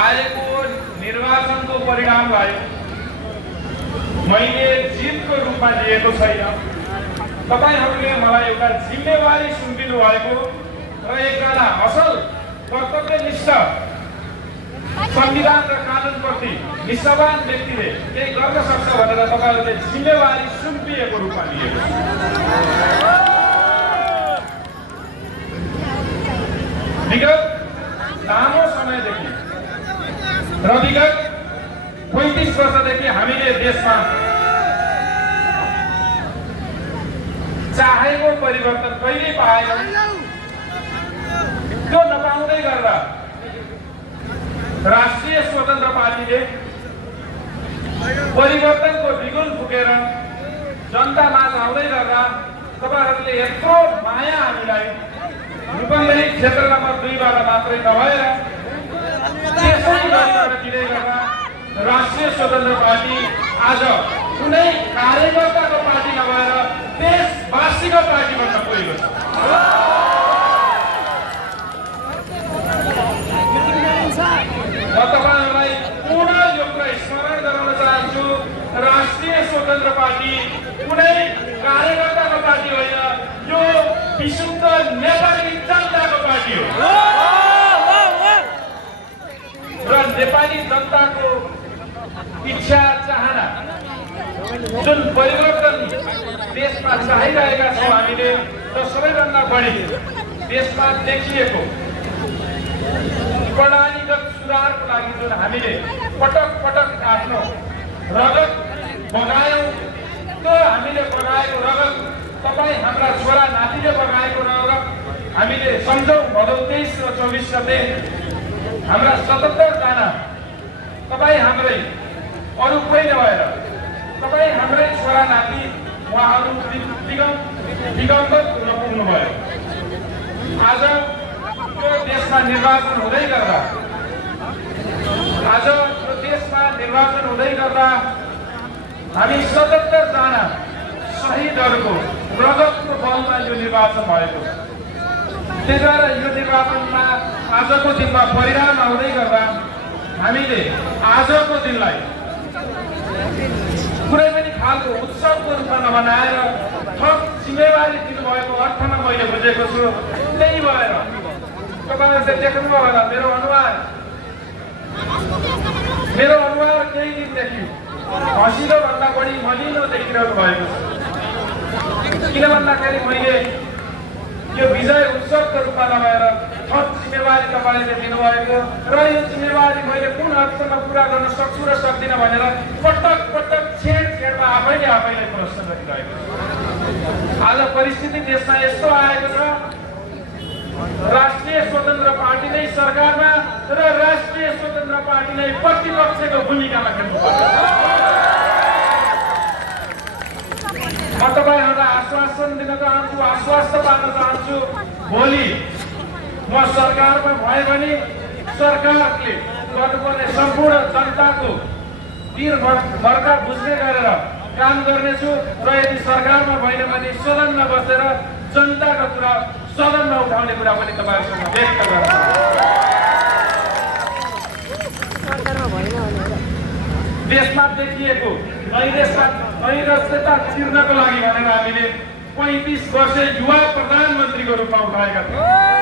आएको निर्वाचनको परिणामलाई मैले जितको रूपमा लिएको छैन। तपाईहरूले मलाई एउटा जिम्मेवारी सुम्पिनु भएको र एकजना असल कर्तव्यनिष्ठ संविधान र कानुनप्रति निष्ठावान व्यक्तिले केही गर्न सक्छ भनेर तपाईहरूले जिम्मेवारी सुम्पिएको रूपमा लिएको छ। विगत लामो समयदेखि र विगत 35 वर्षदेखि हामीले देशमा चाहेको परिवर्तन कहिले पाएनौँ। त्यो नपाउँदै गर्दा राष्ट्रिय स्वतन्त्र पार्टीले परिवर्तनको बिगुल फुकेर जनतामा आउँदै गर्दा तपाईहरूले यत्रो माया हामीलाई रूपन्देही क्षेत्र नम्बर 2 बाट मात्रै नभएर त्यसै गरिबाट दिँदै गर्दा राष्ट्रिय स्वतन्त्र पार्टी आज कुनै कार्यकर्ताको पार्टी नभएर देशवासीको पार्टी बन्न पुगेको छ। म तपाईहरूलाई पुनः यो कुरा स्मरण गराउन चाहन्छु, राष्ट्रिय स्वतन्त्र पार्टी कुनै कार्यकर्ताको पार्टी होइन, यो विशुद्ध नेपाली जनताको पार्टी हो र नेपाली जनताको इच्छा चाहना जुन परिवर्तन देशमा चाहिरहेका छौँ हामीले, र सबैभन्दा बढी देशमा देखिएको प्रणालीगत सुधारको लागि जुन हामीले पटक पटक आफ्नो रगत बगायौँ, त्यो हामीले बगाएको रगत तपाईँ हाम्रा छोरा नातिले बगाएको रगत हामीले सम्झौँ। भदौ 23 र 24 गते हाम्रा 77 जना तपाईँ हाम्रै, अरू कोही नभएर तपाईँ हाम्रै छोरा नाति उहाँहरू दिगम्बत हुन पुग्नुभयो। आज यो देशमा निर्वाचन हुँदै गर्दा हामी 77 जना शहीदहरूको रगतको बलमा यो निर्वाचन भएको छ। त्यही भएर यो निर्वाचनमा आजको दिनमा परिणाम आउँदै गर्दा हामीले आजको दिनलाई कुनै पनि खालको उत्सवको रूपमा नबनाएर थप जिम्मेवारी दिनुभएको अर्थमा मैले बुझेको छु। त्यही भएर तपाईँहरूले देख्नुभयो होला मेरो अनुहार केही दिनदेखि हँसिलो भन्दा बढी मलिनो देखिरहनु भएको छ। किन भन्दाखेरि मैले यो विजय उत्सवको रूपमा नभएर थप जिम्मेवारी तपाईँले दिनुभएको र यो जिम्मेवारी मैले कुन हदसम्म पुरा गर्न सक्छु र सक्दिनँ भनेर पटक पटक छेडछेडमा आफैले प्रश्न गरिरहेको छु। आज परिस्थिति देशमा यस्तो आएको छ, राष्ट्रिय स्वतन्त्र पार्टी नै सरकारमा र राष्ट्रिय स्वतन्त्र पार्टी नै प्रतिपक्षको भूमिकामा खेल्नुपर्छ। म तपाईँहरूलाई आश्वासन दिन चाहन्छु, आश्वस्त पार्न चाहन्छु, भोलि म सरकारमा भए भने सरकारले गर्नुपर्ने सम्पूर्ण जनताको तिर मर्का बुझ्ने गरेर काम गर्नेछु र यदि सरकारमा भएन भने सदनमा बसेर जनताको कुरा सदनमा उठाउने कुरा पनि तपाईँहरूसँग व्यक्त गर्छु। देशमा देखिएको नैराश्यता चिर्नको लागि भनेर हामीले 35 वर्षे युवा प्रधानमन्त्रीको रूपमा उठाएका थियौँ।